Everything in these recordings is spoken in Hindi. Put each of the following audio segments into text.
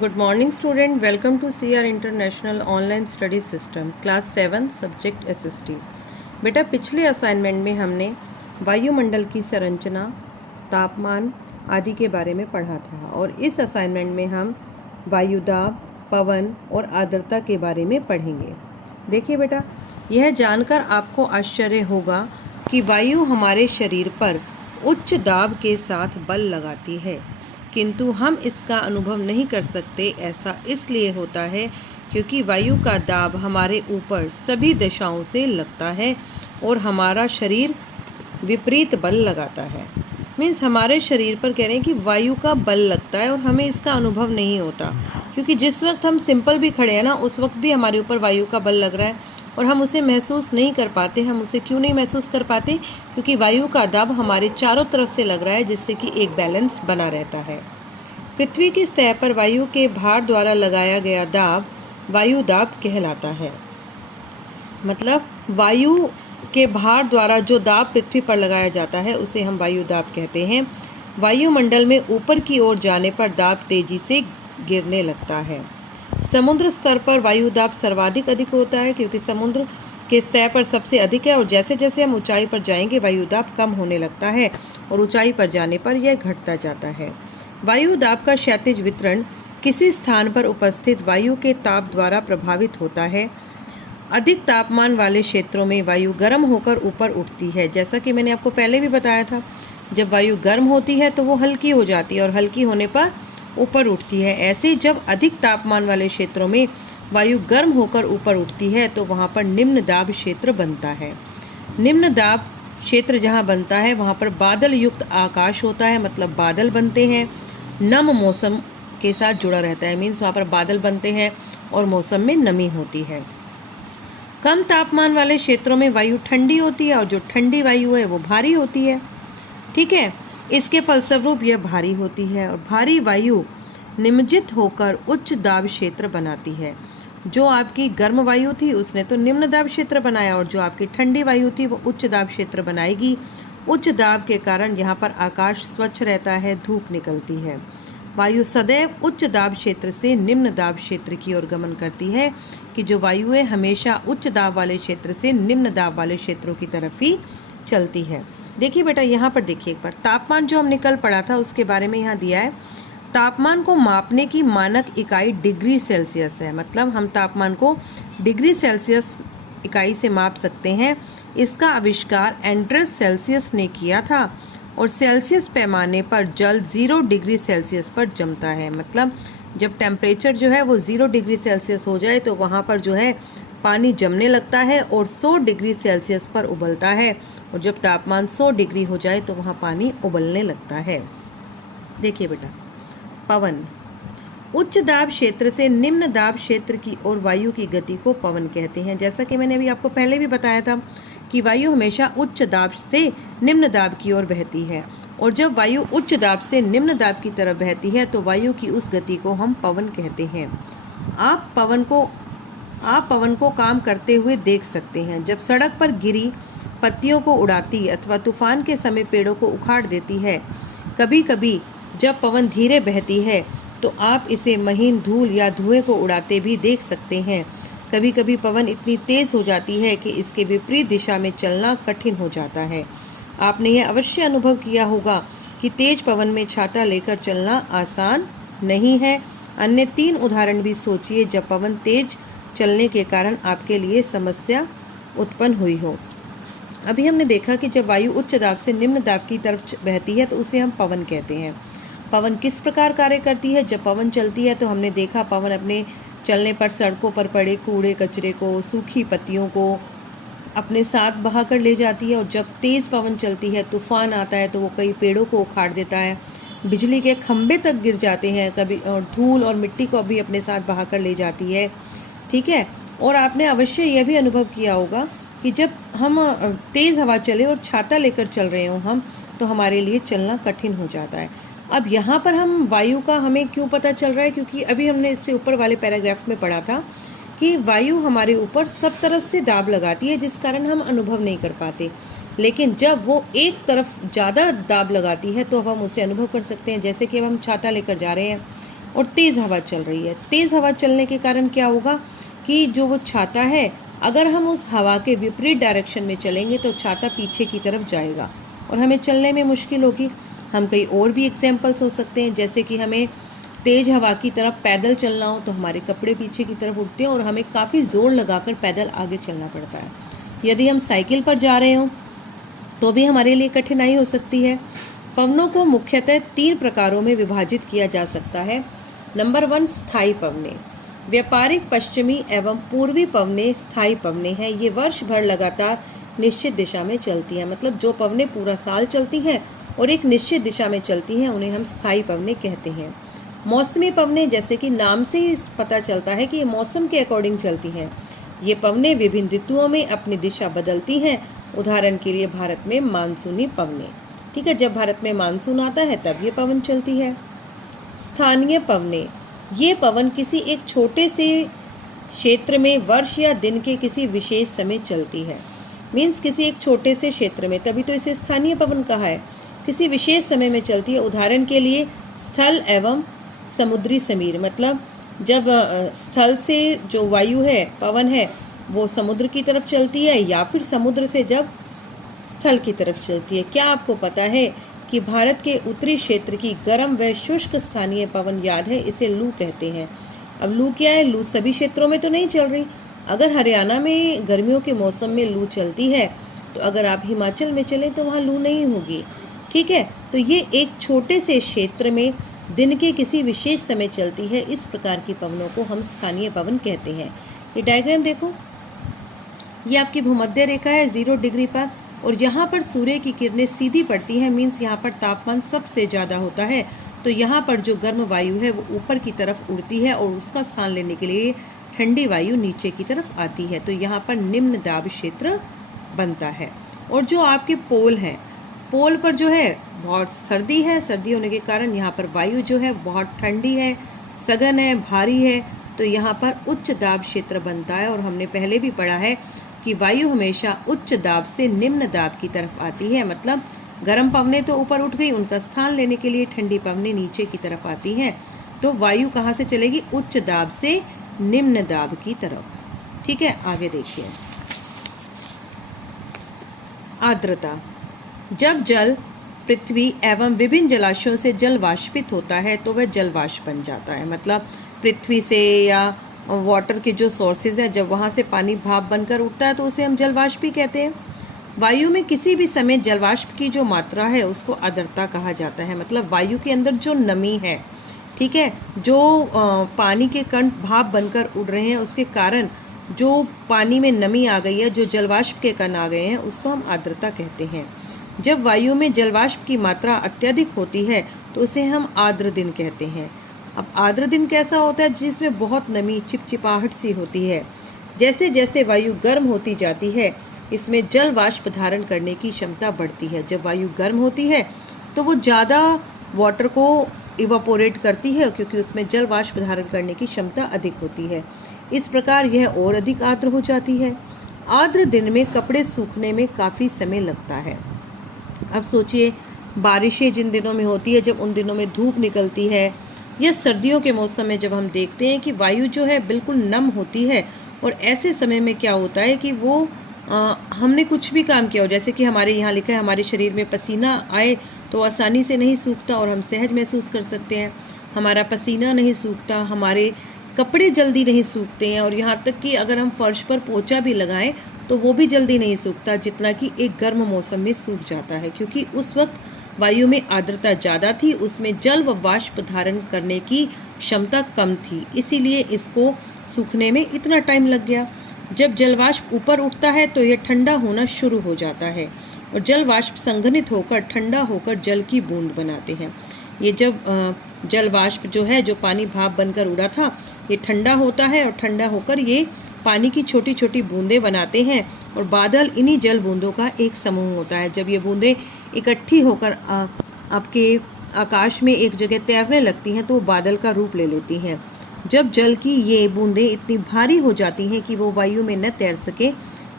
Good morning student, welcome to CR international online study system class 7 subject SST। बेटा, पिछले असाइनमेंट में हमने वायुमंडल की संरचना, तापमान आदि के बारे में पढ़ा था और इस असाइनमेंट में हम वायुदाब, पवन और आर्द्रता के बारे में पढ़ेंगे। देखिए बेटा, यह जानकर आपको आश्चर्य होगा कि वायु हमारे शरीर पर उच्च दाब के साथ बल लगाती है, किंतु हम इसका अनुभव नहीं कर सकते। ऐसा इसलिए होता है क्योंकि वायु का दाब हमारे ऊपर सभी दिशाओं से लगता है और हमारा शरीर विपरीत बल लगाता है। मीन्स हमारे शरीर पर कह रहे हैं कि वायु का बल लगता है और हमें इसका अनुभव नहीं होता, क्योंकि जिस वक्त हम सिंपल भी खड़े हैं ना, उस वक्त भी हमारे ऊपर वायु का बल लग रहा है और हम उसे महसूस नहीं कर पाते। हम उसे क्यों नहीं महसूस कर पाते? क्योंकि वायु का दाब हमारे चारों तरफ से लग रहा है, जिससे कि एक बैलेंस बना रहता है। पृथ्वी की सतह पर वायु के भार द्वारा लगाया गया दाब वायु दाब कहलाता है। मतलब वायु के भार द्वारा जो दाब पृथ्वी पर लगाया जाता है उसे हम वायु दाब कहते हैं। वायुमंडल में ऊपर की ओर जाने पर दाब तेजी से गिरने लगता है। समुद्र स्तर पर वायु दाब सर्वाधिक अधिक होता है, क्योंकि समुद्र के सतह पर सबसे अधिक है और जैसे जैसे हम ऊंचाई पर जाएंगे वायु दाब कम होने लगता है और ऊंचाई पर जाने पर यह घटता जाता है। वायु दाब का क्षैतिज वितरण किसी स्थान पर उपस्थित वायु के ताप द्वारा प्रभावित होता है। अधिक तापमान वाले क्षेत्रों में वायु गर्म होकर ऊपर उठती है। जैसा कि मैंने आपको पहले भी बताया था, जब वायु गर्म होती है तो वो हल्की हो जाती है और हल्की होने पर ऊपर उठती है। ऐसे जब अधिक तापमान वाले क्षेत्रों में वायु गर्म होकर ऊपर उठती है तो वहाँ पर निम्न दाब क्षेत्र बनता है। निम्न दाब क्षेत्र जहाँ बनता है वहाँ पर बादल युक्त आकाश होता है, मतलब बादल बनते हैं। नम मौसम के साथ जुड़ा रहता है, मीन्स वहाँ पर बादल बनते हैं और मौसम में नमी होती है। कम तापमान वाले क्षेत्रों में वायु ठंडी होती है और जो ठंडी वायु है वो भारी होती है। ठीक है, इसके फलस्वरूप यह भारी होती है और भारी वायु निमज्जित होकर उच्च दाब क्षेत्र बनाती है। जो आपकी गर्म वायु थी उसने तो निम्न दाब क्षेत्र बनाया और जो आपकी ठंडी वायु थी वो उच्च दाब क्षेत्र बनाएगी। उच्च दाब के कारण यहाँ पर आकाश स्वच्छ रहता है, धूप निकलती है। वायु सदैव उच्च दाब क्षेत्र से निम्न दाब क्षेत्र की ओर गमन करती है, कि जो वायुएं हमेशा उच्च दाब वाले क्षेत्र से निम्न दाब वाले क्षेत्रों की तरफ ही चलती है। देखिए बेटा, यहाँ पर देखिए एक बार, तापमान जो हमने कल पढ़ा था उसके बारे में यहाँ दिया है। तापमान को मापने की मानक इकाई डिग्री सेल्सियस है, मतलब हम तापमान को डिग्री सेल्सियस इकाई से माप सकते हैं। इसका आविष्कार एंड्रेस सेल्सियस ने किया था और सेल्सियस पैमाने पर जल 0 डिग्री सेल्सियस पर जमता है। मतलब जब टेम्परेचर जो है वो 0 डिग्री सेल्सियस हो जाए तो वहाँ पर जो है पानी जमने लगता है और 100 डिग्री सेल्सियस पर उबलता है, और जब तापमान 100 डिग्री हो जाए तो वहाँ पानी उबलने लगता है। देखिए बेटा, पवन उच्च दाब क्षेत्र से निम्न दाब क्षेत्र की ओर वायु की गति को पवन कहते हैं। जैसा कि मैंने अभी आपको पहले भी बताया था कि वायु हमेशा उच्च दाब से निम्न दाब की ओर बहती है, और जब वायु उच्च दाब से निम्न दाब की तरफ बहती है तो वायु की उस गति को हम पवन कहते हैं। आप पवन को काम करते हुए देख सकते हैं। जब सड़क पर गिरी पत्तियों को उड़ाती अथवा तूफान के समय पेड़ों को उखाड़ देती है। कभी कभी जब पवन धीरे बहती है तो आप इसे महीन धूल या धुएं को उड़ाते भी देख सकते हैं। कभी कभी पवन इतनी तेज हो जाती है कि इसके विपरीत दिशा में चलना कठिन हो जाता है। आपने यह अवश्य अनुभव किया होगा कि तेज पवन में छाता लेकर चलना आसान नहीं है। अन्य 3 उदाहरण भी सोचिए जब पवन तेज चलने के कारण आपके लिए समस्या उत्पन्न हुई हो। अभी हमने देखा कि जब वायु उच्च दाब से निम्न दाब की तरफ बहती है तो उसे हम पवन कहते हैं। पवन किस प्रकार कार्य करती है? जब पवन चलती है तो हमने देखा पवन अपने चलने पर सड़कों पर पड़े कूड़े कचरे को, सूखी पत्तियों को अपने साथ बहाकर ले जाती है, और जब तेज़ पवन चलती है, तूफान आता है तो वो कई पेड़ों को उखाड़ देता है, बिजली के खंभे तक गिर जाते हैं कभी, और धूल और मिट्टी को भी अपने साथ बहाकर ले जाती है। ठीक है, और आपने अवश्य यह भी अनुभव किया होगा कि जब हम तेज़ हवा चले और छाता लेकर चल रहे हों हम, तो हमारे लिए चलना कठिन हो जाता है। अब यहाँ पर हम वायु का हमें क्यों पता चल रहा है? क्योंकि अभी हमने इससे ऊपर वाले पैराग्राफ में पढ़ा था कि वायु हमारे ऊपर सब तरफ से दाब लगाती है, जिस कारण हम अनुभव नहीं कर पाते। लेकिन जब वो एक तरफ ज़्यादा दाब लगाती है तो हम उसे अनुभव कर सकते हैं। जैसे कि अब हम छाता लेकर जा रहे हैं, और तेज़ हवा चल रही है। तेज़ हवा चलने के कारण क्या होगा कि जो वो छाता है, अगर हम उस हवा के विपरीत डायरेक्शन में चलेंगे तो छाता पीछे की तरफ जाएगा और हमें चलने में मुश्किल होगी। हम कई और भी एग्जाम्पल्स हो सकते हैं, जैसे कि हमें तेज़ हवा की तरफ पैदल चलना हो तो हमारे कपड़े पीछे की तरफ उठते हैं और हमें काफ़ी ज़ोर लगाकर पैदल आगे चलना पड़ता है। यदि हम साइकिल पर जा रहे हों तो भी हमारे लिए कठिनाई हो सकती है। पवनों को मुख्यतः 3 प्रकारों में विभाजित किया जा सकता है। नंबर 1, स्थायी पवनें। व्यापारिक पश्चिमी एवं पूर्वी पवनें स्थायी पवनें हैं। ये वर्ष भर लगातार निश्चित दिशा में चलती हैं। मतलब जो पवनें पूरा साल चलती हैं और एक निश्चित दिशा में चलती हैं, उन्हें हम स्थायी पवनें कहते हैं। मौसमी पवनें, जैसे कि नाम से ही पता चलता है कि ये मौसम के अकॉर्डिंग चलती हैं। ये पवनें विभिन्न ऋतुओं में अपनी दिशा बदलती हैं। उदाहरण के लिए भारत में मानसूनी पवनें, ठीक है, जब भारत में मानसून आता है तब ये पवन चलती है। स्थानीय पवनें, ये पवन किसी एक छोटे से क्षेत्र में वर्ष या दिन के किसी विशेष समय चलती है। मीन्स किसी एक छोटे से क्षेत्र में, तभी तो इसे स्थानीय पवन कहा है। किसी विशेष समय में चलती है। उदाहरण के लिए स्थल एवं समुद्री समीर, मतलब जब स्थल से जो वायु है, पवन है, वो समुद्र की तरफ चलती है या फिर समुद्र से जब स्थल की तरफ चलती है। क्या आपको पता है कि भारत के उत्तरी क्षेत्र की गर्म व शुष्क स्थानीय पवन याद है, इसे लू कहते हैं। अब लू क्या है? लू सभी क्षेत्रों में तो नहीं चल रही। अगर हरियाणा में गर्मियों के मौसम में लू चलती है तो अगर आप हिमाचल में चलें तो वहाँ लू नहीं होगी, ठीक है। तो ये एक छोटे से क्षेत्र में दिन के किसी विशेष समय चलती है। इस प्रकार की पवनों को हम स्थानीय पवन कहते हैं। ये डायग्राम देखो, ये आपकी भूमध्य रेखा है 0 डिग्री पर, और यहाँ पर सूर्य की किरणें सीधी पड़ती हैं। मीन्स यहाँ पर तापमान सबसे ज़्यादा होता है, तो यहाँ पर जो गर्म वायु है वो ऊपर की तरफ उड़ती है और उसका स्थान लेने के लिए ठंडी वायु नीचे की तरफ आती है। तो यहाँ पर निम्न दाब क्षेत्र बनता है। और जो आपके पोल हैं, पोल पर जो है बहुत सर्दी है, सर्दी होने के कारण यहाँ पर वायु जो है बहुत ठंडी है, सघन है, भारी है, तो यहाँ पर उच्च दाब क्षेत्र बनता है। और हमने पहले भी पढ़ा है कि वायु हमेशा उच्च दाब से निम्न दाब की तरफ आती है। मतलब गर्म पवनें तो ऊपर उठ गई, उनका स्थान लेने के लिए ठंडी पवनें नीचे की तरफ आती हैं। तो वायु कहाँ से चलेगी? उच्च दाब से निम्न दाब की तरफ, ठीक है। आगे देखिए, आर्द्रता। जब जल पृथ्वी एवं विभिन्न जलाशयों से जल वाष्पित होता है तो वह जल वाष्प बन जाता है। मतलब पृथ्वी से या वाटर के जो सोर्सेज हैं, जब वहाँ से पानी भाप बनकर उठता है तो उसे हम जल वाष्प ही कहते हैं। वायु में किसी भी समय जल वाष्प की जो मात्रा है उसको आर्द्रता कहा जाता है। मतलब वायु के अंदर जो नमी है, ठीक है, जो पानी के कण भाप बनकर उड़ रहे हैं उसके कारण जो पानी में नमी आ गई है, जो जलवाष्प के कण आ गए हैं, उसको हम आर्द्रता कहते हैं। जब वायु में जलवाष्प की मात्रा अत्यधिक होती है तो उसे हम आर्द्र दिन कहते हैं। अब आर्द्र दिन कैसा होता है? जिसमें बहुत नमी, चिपचिपाहट सी होती है। जैसे जैसे वायु गर्म होती जाती है, इसमें जल वाष्प धारण करने की क्षमता बढ़ती है। जब वायु गर्म होती है तो वो ज़्यादा वाटर को इवापोरेट करती है, क्योंकि उसमें जल वाष्प धारण करने की क्षमता अधिक होती है। इस प्रकार यह और अधिक आर्द्र हो जाती है। आर्द्र दिन में कपड़े सूखने में काफ़ी समय लगता है। अब सोचिए, बारिशें जिन दिनों में होती है, जब उन दिनों में धूप निकलती है, या सर्दियों के मौसम में जब हम देखते हैं कि वायु जो है बिल्कुल नम होती है, और ऐसे समय में क्या होता है कि वो हमने कुछ भी काम किया हो, जैसे कि हमारे यहाँ लिखा है हमारे शरीर में पसीना आए तो आसानी से नहीं सूखता और हम सहज महसूस कर सकते हैं। हमारा पसीना नहीं सूखता, हमारे कपड़े जल्दी नहीं सूखते हैं, और यहाँ तक कि अगर हम फर्श पर पोंछा भी लगाएं तो वो भी जल्दी नहीं सूखता जितना कि एक गर्म मौसम में सूख जाता है, क्योंकि उस वक्त वायु में आर्द्रता ज़्यादा थी, उसमें जल व वाष्प धारण करने की क्षमता कम थी, इसीलिए इसको सूखने में इतना टाइम लग गया। जब जलवाष्प ऊपर उठता है तो यह ठंडा होना शुरू हो जाता है, और जल वाष्प संघनित होकर ठंडा होकर जल की बूंद बनाते हैं। ये जब जल वाष्प जो है, जो पानी भाप बनकर उड़ा था, ये ठंडा होता है और ठंडा होकर ये पानी की छोटी छोटी बूंदें बनाते हैं, और बादल इन्हीं जल बूंदों का एक समूह होता है। जब ये बूंदें इकट्ठी होकर आपके आकाश में एक जगह तैरने लगती हैं तो वो बादल का रूप ले लेती हैं। जब जल की ये बूंदें इतनी भारी हो जाती हैं कि वो वायु में न तैर सके,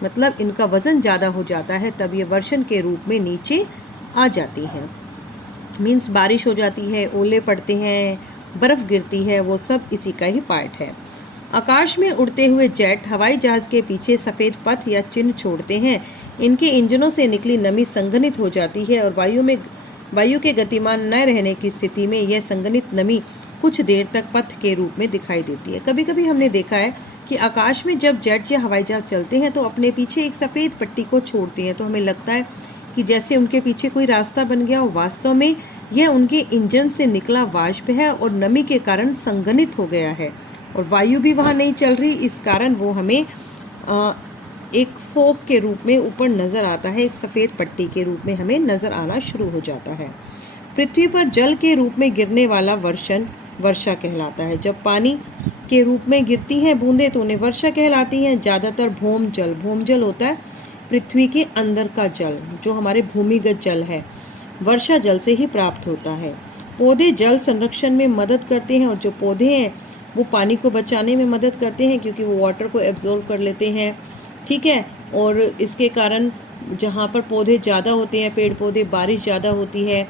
मतलब इनका वज़न ज़्यादा हो जाता है, तब ये वर्षण के रूप में नीचे आ जाती हैं। मीन्स बारिश हो जाती है, ओले पड़ते हैं, बर्फ़ गिरती है, वो सब इसी का ही पार्ट है। आकाश में उड़ते हुए जेट हवाई जहाज के पीछे सफ़ेद पथ या चिन्ह छोड़ते हैं। इनके इंजनों से निकली नमी संघनित हो जाती है और वायु के गतिमान न रहने की स्थिति में यह संघनित नमी कुछ देर तक पथ के रूप में दिखाई देती है। कभी कभी हमने देखा है कि आकाश में जब जेट या हवाई जहाज चलते हैं तो अपने पीछे एक सफ़ेद पट्टी को छोड़ते हैं, तो हमें लगता है कि जैसे उनके पीछे कोई रास्ता बन गया और वास्तव में यह उनके इंजन से निकला वाष्प है और नमी के कारण संघनित हो गया है और वायु भी वहाँ नहीं चल रही। इस कारण वो हमें एक फोग के रूप में ऊपर नज़र आता है, एक सफ़ेद पट्टी के रूप में हमें नज़र आना शुरू हो जाता है। पृथ्वी पर जल के रूप में गिरने वाला वर्षण वर्षा कहलाता है। जब पानी के रूप में गिरती हैं बूंदें तो उन्हें वर्षा कहलाती हैं। ज़्यादातर भौम जल होता है पृथ्वी के अंदर का जल, जो हमारे भूमिगत जल है, वर्षा जल से ही प्राप्त होता है। पौधे जल संरक्षण में मदद करते हैं और जो पौधे हैं वो पानी को बचाने में मदद करते हैं क्योंकि वो वाटर को एब्जॉर्ब कर लेते हैं, ठीक है। और इसके कारण जहाँ पर पौधे ज़्यादा होते हैं, पेड़ पौधे, बारिश ज़्यादा होती है,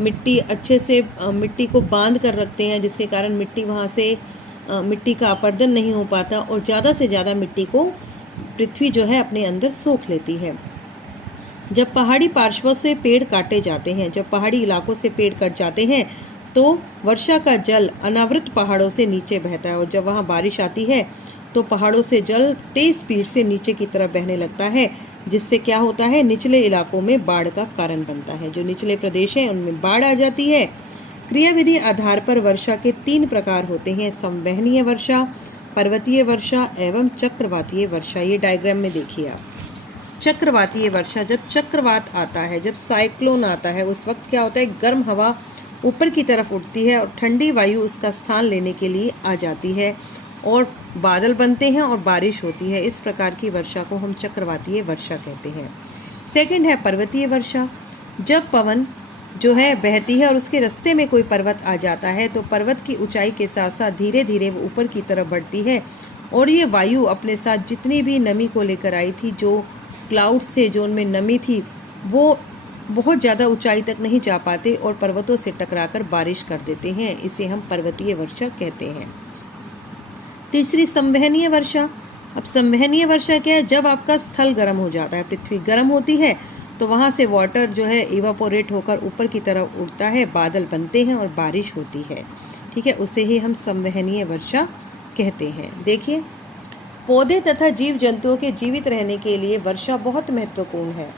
मिट्टी अच्छे से मिट्टी को बांध कर रखते हैं, जिसके कारण मिट्टी वहाँ से मिट्टी का अपरदन नहीं हो पाता और ज़्यादा से ज़्यादा मिट्टी को पृथ्वी जो है अपने अंदर सोख लेती है। जब पहाड़ी पार्श्वों से पेड़ काटे जाते हैं, जब पहाड़ी इलाकों से पेड़ कट जाते हैं तो वर्षा का जल अनावृत पहाड़ों से नीचे बहता है और जब वहाँ बारिश आती है तो पहाड़ों से जल तेज स्पीड से नीचे की तरफ बहने लगता है, जिससे क्या होता है, निचले इलाकों में बाढ़ का कारण बनता है। जो निचले प्रदेश हैं उनमें बाढ़ आ जाती है। क्रियाविधि आधार पर वर्षा के 3 प्रकार होते हैं: संवहनीय वर्षा, पर्वतीय वर्षा एवं चक्रवातीय वर्षा। ये डायग्राम में देखिए आप। चक्रवातीय वर्षा, जब चक्रवात आता है, जब साइक्लोन आता है, उस वक्त क्या होता है, गर्म हवा ऊपर की तरफ उठती है और ठंडी वायु उसका स्थान लेने के लिए आ जाती है और बादल बनते हैं और बारिश होती है। इस प्रकार की वर्षा को हम चक्रवातीय वर्षा कहते हैं। सेकंड है पर्वतीय वर्षा। जब पवन जो है बहती है और उसके रास्ते में कोई पर्वत आ जाता है तो पर्वत की ऊंचाई के साथ साथ धीरे धीरे वो ऊपर की तरफ बढ़ती है और ये वायु अपने साथ जितनी भी नमी को लेकर आई थी, जो क्लाउड्स थे, जो उनमें नमी थी, वो बहुत ज़्यादा ऊंचाई तक नहीं जा पाते और पर्वतों से टकराकर बारिश कर देते हैं। इसे हम पर्वतीय वर्षा कहते हैं। तीसरी संवहनीय वर्षा। अब संवहनीय वर्षा क्या है, जब आपका स्थल गर्म हो जाता है, पृथ्वी गर्म होती है तो वहाँ से वाटर जो है इवापोरेट होकर ऊपर की तरफ उड़ता है, बादल बनते हैं और बारिश होती है, ठीक है। उसे ही हम संवहनीय वर्षा कहते हैं। देखिए, पौधे तथा जीव जंतुओं के जीवित रहने के लिए वर्षा बहुत महत्वपूर्ण है।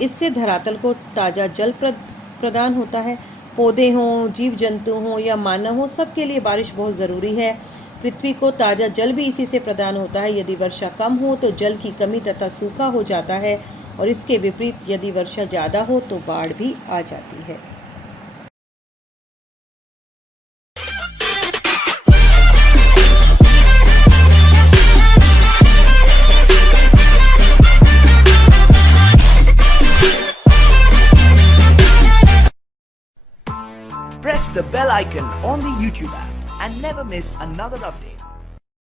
इससे धरातल को ताज़ा जल प्रदान होता है। पौधे हों, जीव जंतु हों या मानव हों, सबके लिए बारिश बहुत ज़रूरी है। पृथ्वी को ताज़ा जल भी इसी से प्रदान होता है। यदि वर्षा कम हो तो जल की कमी तथा सूखा हो जाता है और इसके विपरीत यदि वर्षा ज़्यादा हो तो बाढ़ भी आ जाती है। Press the bell icon on the YouTube app and never miss another update.